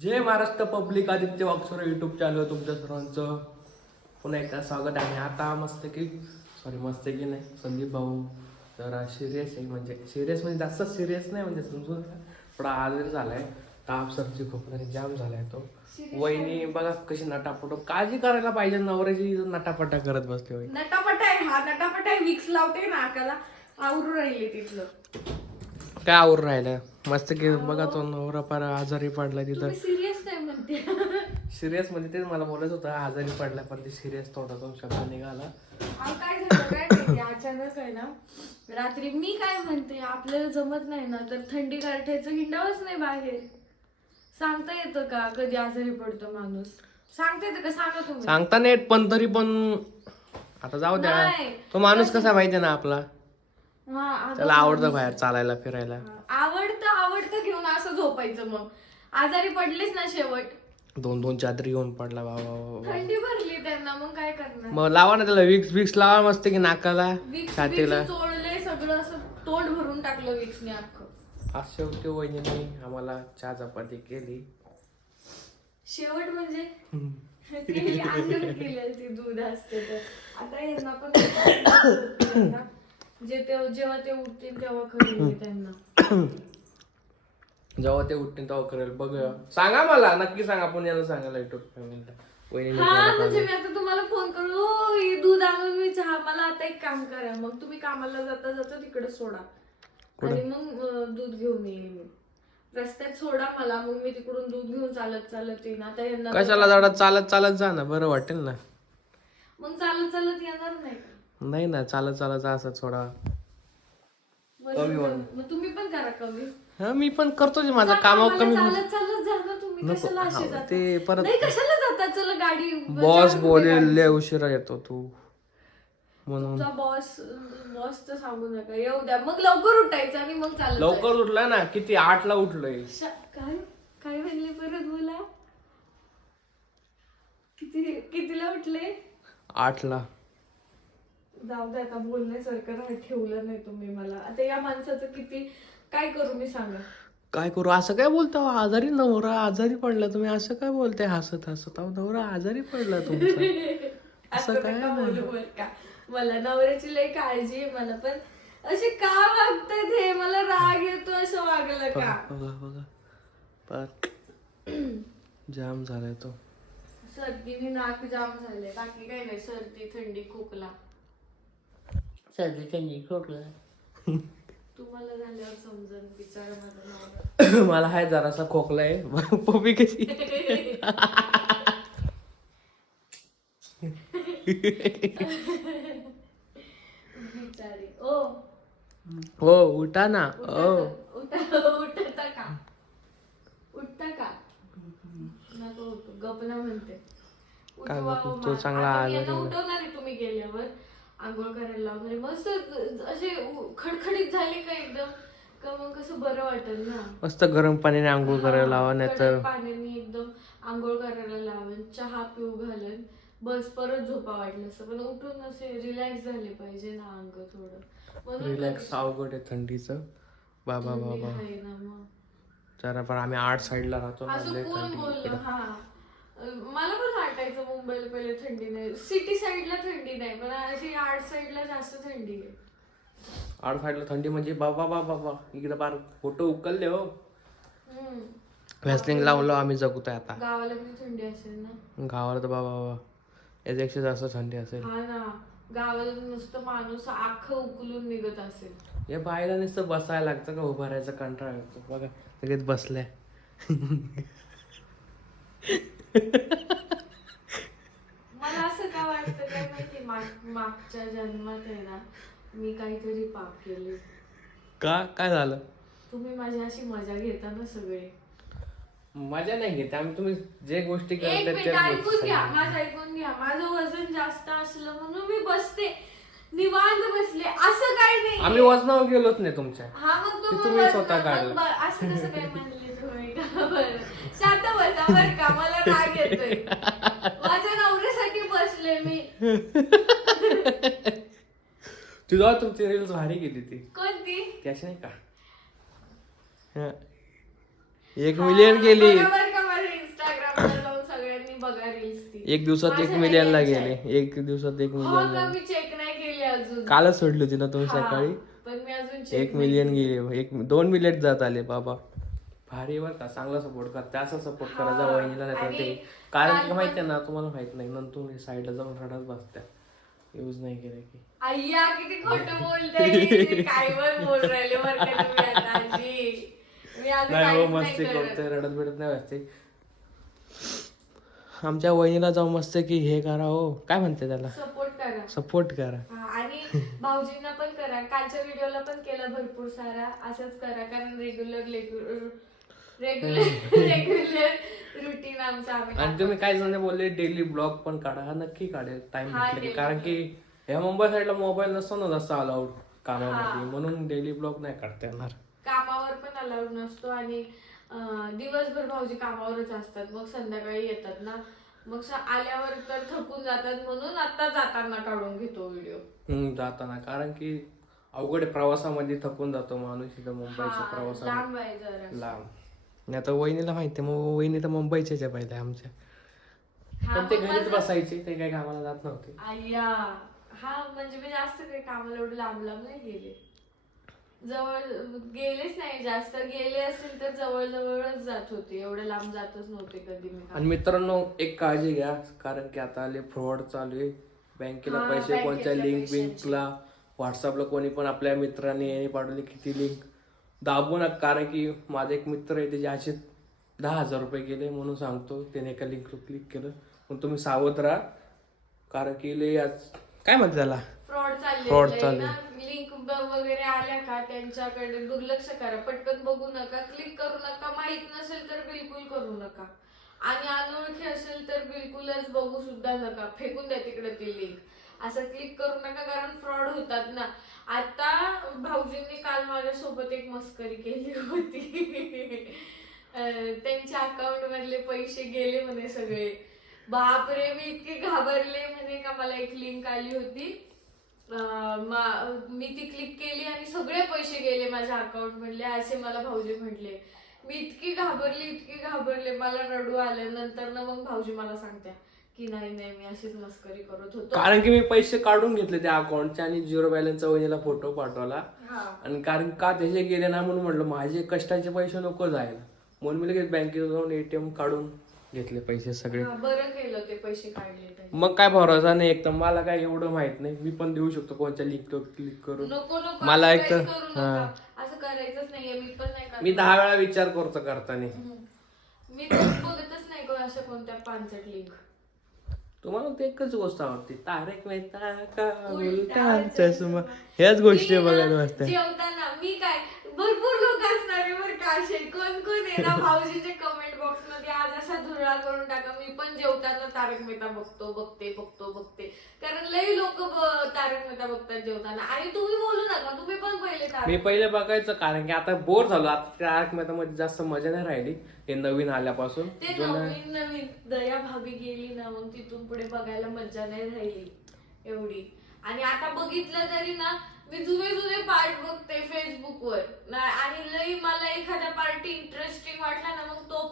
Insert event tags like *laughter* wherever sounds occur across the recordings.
जय Maharashtra public Aditya Wagsora YouTube channel तुमच्या सर्वांचं पुन्हा एकदा स्वागत आहे. आता मस्त की सॉरी मस्त की नाही संदीप भाऊ. जरा सिरियस आहे म्हणजे सिरियस म्हणजे जास्त सिरियस नाही म्हणजे समजून. थोडा आजारी झालाय ताप सर्दी खोकला जाम झालाय तो. वहिनी बघा कशी नटापट काळजी करायला पाहिजे नवऱ्याची नटापटा करत बसते वहिनी. नटापट आहे हा नटापट आहे विक्स लावते नाकाला आवरून राहिले तिथलं. काय आवरून राहिलं मस्त की बघा तो नवरा पार आजारी पडला तिथं. सिरियस नाही म्हणते. सिरियस म्हणजे तेच मला बोलत होतं आजारी पडला पण ते सिरियस तोंडातून शब्द निघाला. अहो, काय झालं काय माहिती? अचानक आहे ना रात्री मी काय म्हणते आपल्याला जमत नाही ना तर थंडी गारठ्याचं हिंडावच नाही बाहेर. सांगता येतं का? कधी आजारी पडतो माणूस. सांगता येतं का? सांगा तुम्ही. सांगता नाही येत, पण तरी पण आता जाऊ द्या. नाही. तो माणूस कसा माहिती ना आपला? त्याला आवडतं बाहेर चालायला फिरायला. आवडतं आवडतं घेऊन असं झोपायचं मग. आजारी पडलेच ना शेवट. दोन दोन चादरी घेऊन पडला वा. थंडी भरली त्यांना मग काय करणार? मग लावा ना त्याला विक्स विक्स लावा मस्त की नाकाला छातीला. चोळले सगळं असं तोंड भरून टाकलं विक्सने अख्खं. आज शेवटी वहिनीने आम्हाला चहा चपाती केली. शेवट म्हणजे? केली, केली दूध असते तर. आता यांना पण *coughs* जे ते जेव्हा ते उठतील तेव्हा खरी त्यांना. *coughs* जेव्हा ते उठतील तेव्हा करेल बघ सांगा मला. नक्की सांगा. पुण्याला सांगायला युट्यूब फॅमिलीला. हा म्हणजे मी आता तुम्हाला फोन करू. "ओ, ही दूध आणून मी चहा. मला आता एक काम करा. मग तुम्ही कामाला जाता जाता तिकडे सोडा. आणि मग अं, दूध घेऊन येईल मी रस्त्यात सोडा मला. मग मी तिकडून दूध घेऊन चालत चालत येईन आता यांना कशाला झाडा चालत चालत जा ना बरं वाटेल ना. मग चालत चालत येणार नाही. का नाही ना चालत चालत जा असं थोडा. तुम्ही- मग तुम्ही पण करा कमी. हा मी पण करतो जे माझं काम कमी चालत चालत जा ना तुम्ही. नको. कशाला असे हा, जाता? ते परत नाही कशाला जाता? चला गाडी बॉस बोलेल लय उशिरा येतो तू. म्हणून. बॉस बॉस तर सांगू नका. येऊ द्या. मग लवकर उठायचं आणि मग चालत लवकर उठला ना किती आठ ला उठलोय. शा- काय काय म्हणले परत बोला? किती कितीला उठले? आठ ला जाऊ दे आता बोलण्यासारखं नाही ठेवलं नाही तुम्ही मला. आता या माणसाचं किती काय करू मी सांगा? काय करू? असं काय बोलता? आजारी नवरा आजारी पडला तुम्ही. असं काय बोलताय? हसत हसत. अहो नवरा आजारी पडला तुमचा. *laughs* असं नका बोलू का? मला नवऱ्याची लई काळजी आहे मला पण असे का वागतात हे? मला राग येतो असं वागलं का? बघा बघा पर जाम झालाय तो. सर्दीने नाक जाम झाले बाकी काय नाही सर्दी थंडी खोकला. सर्दी त्यांनी खोकला तुम्हाला झाल्यावर समजन. मला हाय जरासा खोकला आहे पपी कशी ओ. हो उठा ना. ओ. उठा उठता का? उठता का? नको उठू गपना म्हणते. तो मा. चांगला आहे. उठवणार आहे तुम्ही गेल्यावर. आंघोळ करायला लावणार आहे. मस्त असे खडखडीत झाले का एकदम का मग कसं बरं वाटेल ना. मस्त गरम पाण्याने आंघोळ करायला लावा नाही तर कडक पाण्याने एकदम आंघोळ करायला लावेन चहा पिऊ घालेन बस परत झोपा वाटलं असं पण उठून असे रिलॅक्स झाले पाहिजे ना अंग थोडं. रिलॅक्स अवघड आहे थंडीचं. बाबा बाबा आहे ना मग. जरा पण आम्ही आठ साईडला राहतो ना मला पण वाटायचं मुंबईला पहिले थंडी नाही. सिटी साईडला थंडी नाही पण अशी आर्ट साईडला जास्त थंडी आहे. आठ साईडला थंडी म्हणजे बाबा बाबा बाबा इकडे बार फोटो उकलले हो. हम्म. व्हॅसलिंग लावलं आम्ही जगतोय आता. गावाला किती थंडी असेल ना? गावाला तर बाबा बाबा. याच्यापेक्षा जास्त थंडी असेल. हा ना. गावाला नुसतं माणूस आख उकलून निघत असेल. या बायला नुसतं बसायला लागतं का? उभा राहायचा कंटाळा येतो. बघा लगेच बसलाय. *laughs* मला असं का वाटतं काय माहिती माग- मागच्या जन्मात आहे ना मी काहीतरी पाप केले. का? काय झालं? तुम्ही माझी अशी मजा घेता ना सगळे. मजा नाही घेत. आम्ही तुम्ही जे गोष्टी एक करतात मिनिट त्याच ऐकून गोष्टी घ्या. माझं ऐकून घ्या. माझं वजन जास्त असलं म्हणून मी बसते. निवांत बसले. असं काही नाही. आम्ही वजनावर गेलोच नाही तुमच्या. हा मग ते तुम्ही स्वतः काढलं. असं कसं काय म्हणले तुम्ही? का बरं? शांत बसा बरं का? मला राग येतोय. माझ्या नवऱ्यासाठी बसले मी. तुझा तुमची रील्स भारी गेली ती. कोणती? त्याची नाही का? हा. एक मिलियन गेली. बरं का एक दिवसात एक मिलियनला नाही गेले. एक दिवसात एक हो मिलियन का? मी चेक नाही केली अजून. कालच सोडली होती ना तुम्ही हा, सकाळी. पण मी अजून एक मिलियन गेले. एक दोन मिलियन जात आले बाबा. भारी बर का चांगला सपोर्ट करते असं सपोर्ट करायचा हा, वहिनीला नाही आणि ते. कारण की काल माहितीये ना तुम्हाला माहीत नाही नंतर साईडला जाऊन रडत बसत्या. यूज नाही केलं की. अय्या किती खोटं बोलते काय पण बोल राहिले बरं का तुम्ही आता आजी. मी नाही हो काहीच नाही मस्ती करत. करते रडत बिडत नाही बसते. आमच्या वहिनीला जाऊन मस्त की हे करा हो काय म्हणते त्याला? सपोर्ट करा. सपोर्ट करा. हा, आणि भाऊजींना पण करा कालच्या व्हिडिओला पण केला भरपूर सारा असंच करा कारण रेग्युलर रेग्युलर रेग्युलर रुटीन आमचं आम्ही आणि तुम्ही काय जण बोलले डेली ब्लॉग पण काढा हा नक्की काढेल टाइम हा, भेटले की daily कारण की ह्या मुंबई साईडला मोबाईल नसतो ना जास्त अलाउड कामामध्ये. म्हणून डेली ब्लॉग नाही काढता येणार. कामावर पण अलाउड नसतो आणि अं, दिवसभर भाऊजी कामावरच असतात. मग संध्याकाळी येतात ना. मग स- आल्यावर तर थकून जातात म्हणून आता जाताना काढून घेतो व्हिडिओ हम्म, जाताना. कारण की अवघड आहे, प्रवासामध्ये थकून जातो माणूस इथं मुंबईच्या प्रवासामध्ये. लांब आहे जरा. लांब. आणि आता वहिनीला माहिती आहे, मग वहिनी तर मुंबईच्याच आहे पहिल्या आमच्या. हा, पण ते मग घरीच माझं- बसायचे ते काही कामाला जात नव्हते. अय्या हा म्हणजे मी जास्त काही कामाला एवढं लांब लांब नाही गेले. जवळ गेलेच नाही जास्त. गेले असतील तर जवळ जवळच जात होते. एवढे लांब जातच नव्हते कधी मी आणि मित्रांनो एक काळजी घ्या कारण की आता आले फ्रॉड चालू आहे. बँकेला हा, पैसे बँकेतल्या कोणत्या लिंक पैशांची. बिंकला व्हॉट्सअपला कोणी पण आपल्या मित्रांनी याने पाठवली किती लिंक दाबू नका कारण की माझा एक मित्र आहे त्याचे असे दहा हजार रुपये गेले म्हणून सांगतो. त्याने एका लिंकवर क्लिक केलं. पण तुम्ही सावध राहा. कारण की लय आज काय म्हणते त्याला? फ्रॉड Fraud चालले चालले. लिंक वगैरे आल्या का? त्यांच्याकडे दुर्लक्ष करा. पटकन बघू नका. क्लिक करू नका. माहीत नसेल तर बिलकुल करू नका. आणि अनोळखी असेल तर बिलकुलच बघू सुद्धा नका. फेकून द्या तिकडे ती लिंक असं क्लिक करू नका कारण फ्रॉड होतात ना. आता भाऊजींनी काल माझ्यासोबत एक मस्करी केली होती. त्यांच्या अकाउंट मधले पैसे गेले म्हणे सगळे. बापरे मी इतके घाबरले म्हणे का मला एक लिंक आली होती. मी ती क्लिक केली आणि सगळे पैसे गेले माझ्या अकाउंट मधले असे मला भाऊजी म्हटले. मी इतकी घाबरली इतकी घाबरले मला रडू आलं नंतर ना मग भाऊजी मला सांगत्या की नाही नाही मी अशीच मस्करी करत होतो. कारण की मी पैसे काढून घेतले त्या अकाउंटचे आणि झिरो बॅलन्सचा वहिनीला फोटो पाठवला. हा. आणि कारण का त्याचे गेले ना म्हणून म्हटलं माझे कष्टाचे पैसे नको जायला म्हणून मी लगेच बँकेत जाऊन एटीएम काढून घेतले पैसे सगळे. हा, बरं केलं ते पैसे काढले. मग काय भरोसा नाही एक तर. मला काय एवढं माहीत नाही. मी पण देऊ शकतो कोणत्या लिंक क्लिक करून. नको नको मला असं एक तर- काहीच करू नका. असं करायचंच नाहीये. मी पण नाही करत. मी दहा वेळा विचार करतो करताना. हम्म. मी तर बघतच नाही को अशा कोणत्या पानसट लिंक तुम्हाला ते एकच गोष्ट आवडते. तारक मेहता का उलटा चष्मा. ह्याच गोष्टी बघत बसते जेवताना मी काय भरपूर लोक असणार आहे बरं का असे. कोण कोण आहे ना भाऊजीच्या कमेंट बॉक्समध्ये आज असा धुरळा करून टाका. मी पण जेवताना तारक मेहता बघतो बघते बघतो बघते. कारण लई लोक तारक मेहता बघतात जेवताना. आणि तुम्ही बोलू नका तुम्ही पण पहिले मी तारक पहिले बघायचं कारण की आता बोर झालो. आता तारक मेहता मध्ये जास्त मजा नाही राहिली. हे नवीन आल्यापासून. ते नवीन नवीन. दया भाभी गेली ना मग तिथून पुढे बघायला मजा नाही राहिली एवढी. आणि आता बघितलं तरी ना मी जुने जुने पार्ट बघते फेसबुकवर आणि लई मला एखादा पार्ट इंटरेस्टिंग वाटला ना मग तो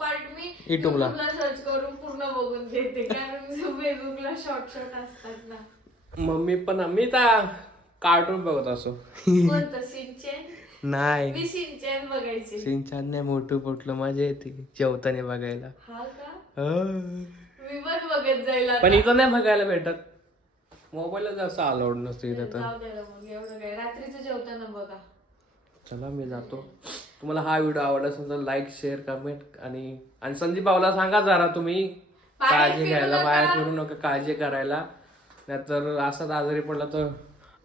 पार्ट मी YouTube ला. सर्च करून पूर्ण बघून घेते कारण फेसबुकला शॉर्ट शॉर्ट असतात ना. मम्मी पण मी तर कार्टून बघत असो. कोणतं? सिंचन नाही. मी सिंचन बघायचे. सिंचान नाही मोठं पोटलं मजा येते जेवताना बघायला. हा का. मी पण बघत जाईल आता. पण इथं नाही बघायला भेटत. मोबाईलला जास्त अलाउड नसतं इथं तर. जाऊ द्या ना मग एवढं काय. रात्रीचं जेवताना बघा. चला मी जातो. तुम्हाला हा व्हिडिओ आवडला असेल तर लाईक शेअर कमेंट आणि आणि संदीप भाऊला सांगा जरा तुम्ही काळजी घ्यायला. बाहेर फिरू नका काळजी करायला. नाहीतर असंच आजारी पडला तर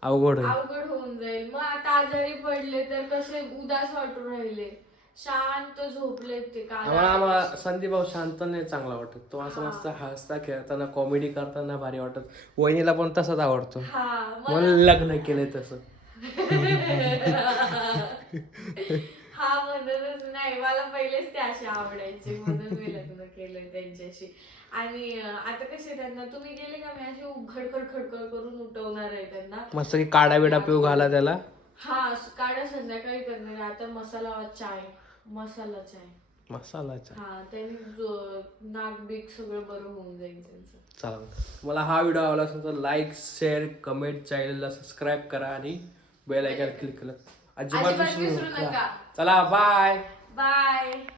अवघड अवघड होऊन जाईल. मग आता आजारी पडले तर कसे उदास वाटून राहिले. शांत झोपले ते आम्हाला संदीप भाऊ शांत नाही चांगला वाटत. तो असं मस्त हसता खेळताना कॉमेडी करताना भारी वाटत. वहिनीला पण तसंच आवडतो. मला लग्न केलंय तसं. *laughs* हा म्हणतच नाही मला पहिलेच ते असे आवडायचे म्हणून मी लग्न केलं त्यांच्याशी. आणि आता कसे त्यांना तुम्ही गेले का? मी अशी खडखड खडखड करून उठवणार आहे त्यांना. मस्त की काढा बिडा पिऊ घाला त्याला. हा काढा संध्याकाळी करणार आहे. आता मसाला चाय मसाला चाय. मसाला चहा हा त्याने जो- नाक बीक सगळं बरं होऊन जाईल त्यांचं. चला मला हा व्हिडिओ आवडला असेल तर लाईक शेअर कमेंट चॅनलला सबस्क्राईब करा आणि बेल आयकॉन क्लिक करा. अजिबात विसरू नका. चला बाय बाय